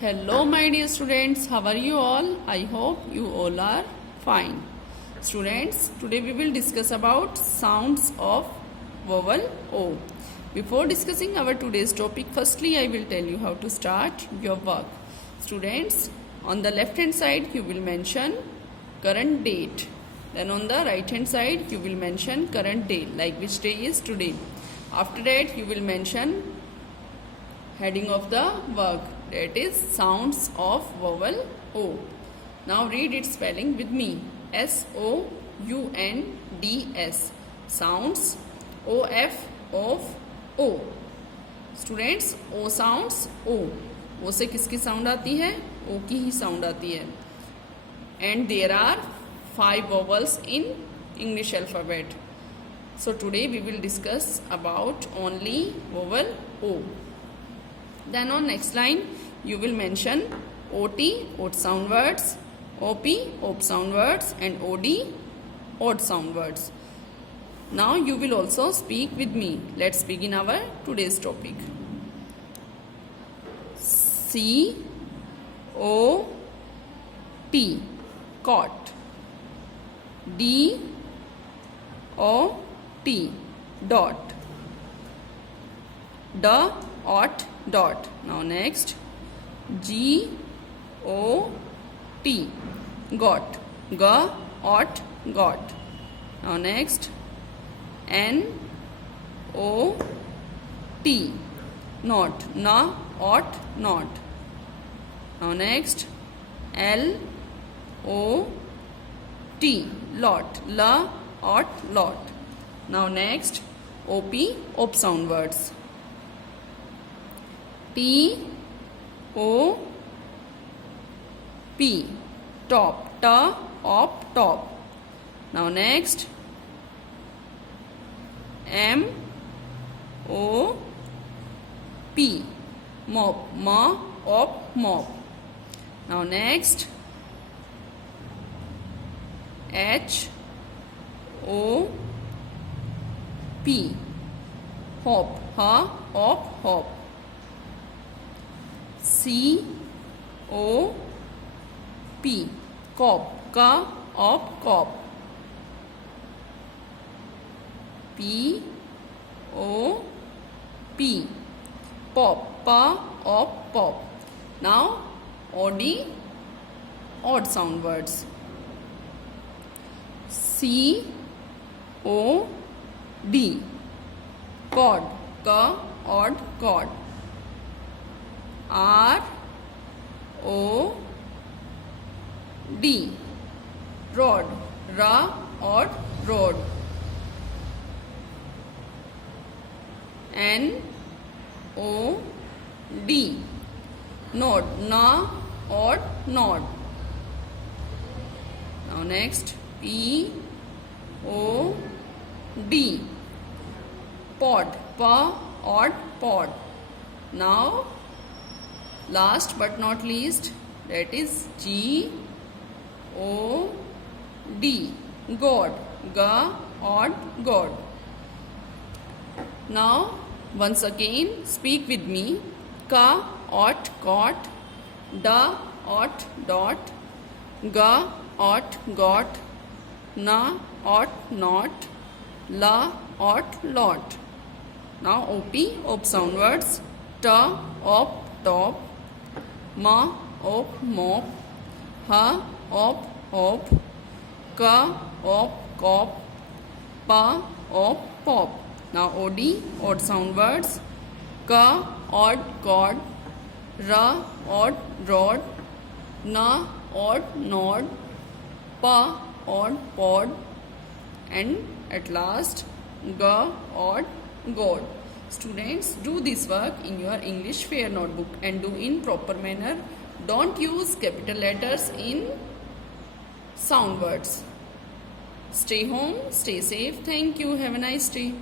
Hello my dear students, how are you all? I hope you all are fine. Students, today we will discuss about sounds of vowel O. Before discussing our today's topic, firstly I will tell you how to start your work. Students, on the left hand side you will mention current date. Then on the right hand side you will mention current day, like which day is today. After that you will mention heading of the work, that is sounds of vowel O. Now read its spelling with me. S-O-U-N-D-S. Sounds O-F of O. Students, O sounds O. O से किसकी sound आती है? O की ही sound आती है. And there are 5 vowels in English alphabet. So today we will discuss about only vowel O. Then on next line you will mention OT, odd sound words, OP, op sound words, and OD, odd sound words. Now you will also speak with me. Let's begin our today's topic. C-O-T, cot. D-O-T, dot. D-O-T, dot. Now next, G-O-T, got. G-O-T, got. Now next, N-O-T, not. N-O-T, not. Now next, L-O-T, lot. L-O-T, lot. Now next, O-P, op sound words. T-O-P, top. T-O-P, top. Now next, M-O-P, mop. M-O-P, mop. Now next, H-O-P, hop. H-O-P, hop. C-O-P, cop. C-O-P, cop. P-O-P, pop. P-O-P, pop. Now OD, odd sound words. C-O-D, cod. C-O-D, cod. R-O-D, rod. R-O-D, rod. N-O-D, nod. N-O-D, nod. Now next, P-O-D, pod. P-O-D, pod. Now last but not least, that is G-O-D, God. God, God. Now once again speak with me. K-O-T, cot. D-O-T, dot. G-O-T, got. N-O-T, not. L-O-T, lot. Now O-P, op sound words. T-O-P, top. M-O-P, mop. H-O-P, hop. K-O-P, cop. P-O-P, pop. Now OD, odd sound words. K-O-D, cod. R-O-D, rod. N-O-D, nod. P-O-D, pod. And at last, G-O-D, God. Students, do this work in your English Fair notebook and do in proper manner. Don't use capital letters in sound words. Stay home, stay safe. Thank you. Have a nice day.